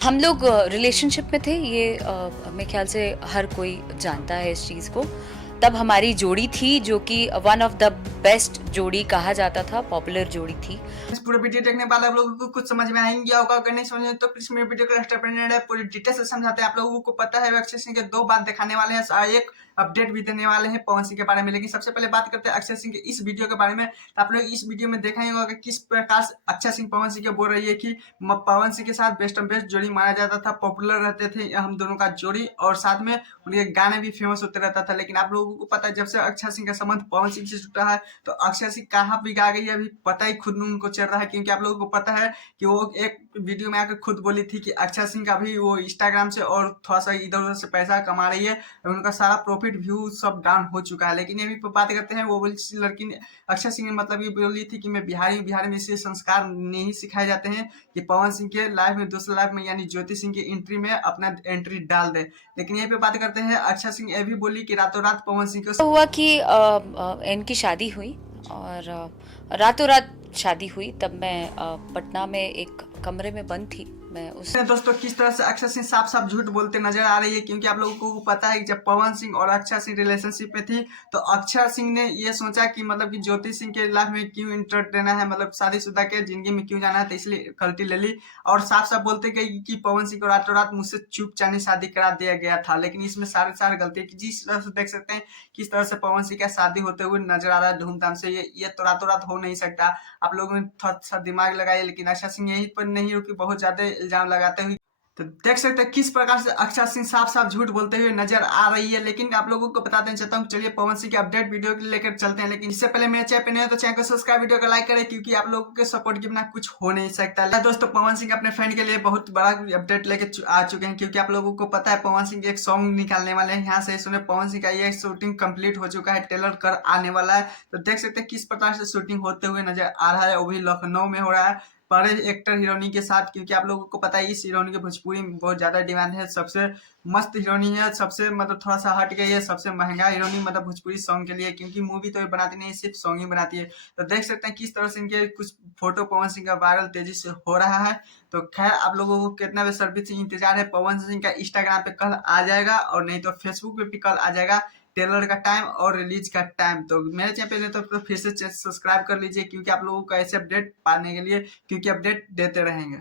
हम लोग रिलेशनशिप में थे, ये मेरे ख्याल से हर कोई जानता है इस चीज़ को। तब हमारी जोड़ी थी जो कि वन ऑफ द बेस्ट जोड़ी कहा जाता था, पॉपुलर जोड़ी थी। इस पूरे वीडियो देखने वाले आप लोगों को कुछ समझ में आ ही गया होगा। अगर नहीं समझे तो प्लीज मेरे वीडियो को स्टेप है, पूरी डिटेल से समझाते हैं। आप लोगों को पता है अक्षय सिंह के दो बात दिखाने वाले हैं, एक अपडेट भी देने वाले हैं पवन सिंह के बारे में। लेकिन सबसे पहले बात करते हैं अक्षय सिंह के इस वीडियो के बारे में। तो आप लोग इस वीडियो में देखा ही होगा कि किस प्रकार से अक्षय सिंह पवन सिंह के बोल रही है कि पवन सिंह के साथ बेस्ट ऑफ बेस्ट जोड़ी माना जाता था, पॉपुलर रहते थे हम दोनों का जोड़ी, और साथ में उनके गाने भी फेमस होते रहता था। लेकिन आप लोगों को पता है जब से अक्षय सिंह का संबंध पवन सिंह से जुटा है तो अक्षय सिंह कहाँ बिगा गई है अभी पता ही खुद उनको चल रहा है। क्योंकि आप लोगों को पता है कि वो एक वीडियो में आकर खुद बोली थी कि अक्षय सिंह का भी वो इंस्टाग्राम से और थोड़ा सा इधर उधर से पैसा कमा रही है, उनका सारा प्रॉफिट व्यू सब डाउन हो चुका है। लेकिन ये भी बात करते हैं, वो बोली लड़की ने, अक्षय सिंह ने मतलब ये बोली थी कि मैं बिहारी हूँ, बिहार में इससे संस्कार नहीं सिखाए जाते हैं कि पवन सिंह के लाइफ में दूसरे लाइफ में यानी ज्योति सिंह की एंट्री में अपना एंट्री डाल दे। लेकिन यहीं पे बात करते हैं, अक्षय सिंह ये भी बोली कि रातों रात पवन सिंह को तो हुआ कि इनकी शादी हुई और रातों रात शादी हुई। तब मैं पटना में एक कमरे में बंद थी। मैं उस दोस्तों किस तरह से अक्षय सिंह साफ साफ झूठ बोलते नजर आ रही है। क्योंकि आप लोगों को पता है कि जब पवन सिंह और अक्षय सिंह रिलेशनशिप में थी तो अक्षय सिंह ने ये सोचा कि मतलब कि ज्योति सिंह के लाइफ में क्यों इंटर देना है, मतलब शादीशुदा के जिंदगी में क्यों जाना है, तो इसलिए गलती ले ली। और साफ साफ बोलते गई कि पवन सिंह को रातों रात मुझसे चुप चानी शादी करा दिया गया था। लेकिन इसमें सारे सारे गलती की जिस तरह से देख सकते हैं किस तरह से पवन सिंह का शादी होते हुए नजर आ रहा है धूमधाम से। ये तो रातों रात हो नहीं सकता। आप लोगों ने थोड़ा सा दिमाग लगाइए। लेकिन अक्षय सिंह यही पर नहीं रुकी, बहुत ज्यादा इल्जाम लगाते हुए तो देख सकते हैं किस प्रकार से अक्षय सिंह साफ साफ झूठ बोलते हुए नजर आ रही है। लेकिन आप लोगों को बताते चाहता हूँ, चलिए पवन सिंह के अपडेट वीडियो लेकर चलते हैं। लेकिन इससे पहले मेरे चैनल पे नहीं हो तो चैनल को सब्सक्राइब, वीडियो को लाइक करें, क्योंकि आप लोगों के सपोर्ट के बिना कुछ हो नहीं सकता। दोस्तों पवन सिंह अपने फ्रेंड के लिए बहुत बड़ा अपडेट लेकर आ चुके हैं। क्योंकि आप लोगों को पता है पवन सिंह एक सॉन्ग निकालने वाले हैं। यहाँ से सुने पवन सिंह का ये शूटिंग कंप्लीट हो चुका है, टेलर कर आने वाला है। तो देख सकते हैं किस प्रकार से शूटिंग होते हुए नजर आ रहा है, वो भी लखनऊ में हो रहा है बड़े एक्टर हीरोइनी के साथ। क्योंकि आप लोगों को पता है इस हीरोइनी के भोजपुरी में बहुत ज्यादा डिमांड है, सबसे मस्त हीरोइनी है, सबसे मतलब थोड़ा सा हट गई है, सबसे महंगा हीरोइनी मतलब भोजपुरी सॉन्ग के लिए। क्योंकि मूवी तो ये बनाती नहीं, सिर्फ सॉन्ग ही बनाती है। तो देख सकते हैं किस तरह से इनके कुछ फोटो पवन सिंह का वायरल तेजी से हो रहा है। तो खैर आप लोगों को कितना बेसब्री से इंतजार है, पवन सिंह का इंस्टाग्राम पे कल आ जाएगा और नहीं तो फेसबुक पे भी कल आ जाएगा ट्रेलर का टाइम और रिलीज का टाइम। तो मेरे चैनल पे तो फिर से सब्सक्राइब कर लीजिए, क्योंकि आप लोगों को ऐसे अपडेट पाने के लिए, क्योंकि अपडेट देते रहेंगे।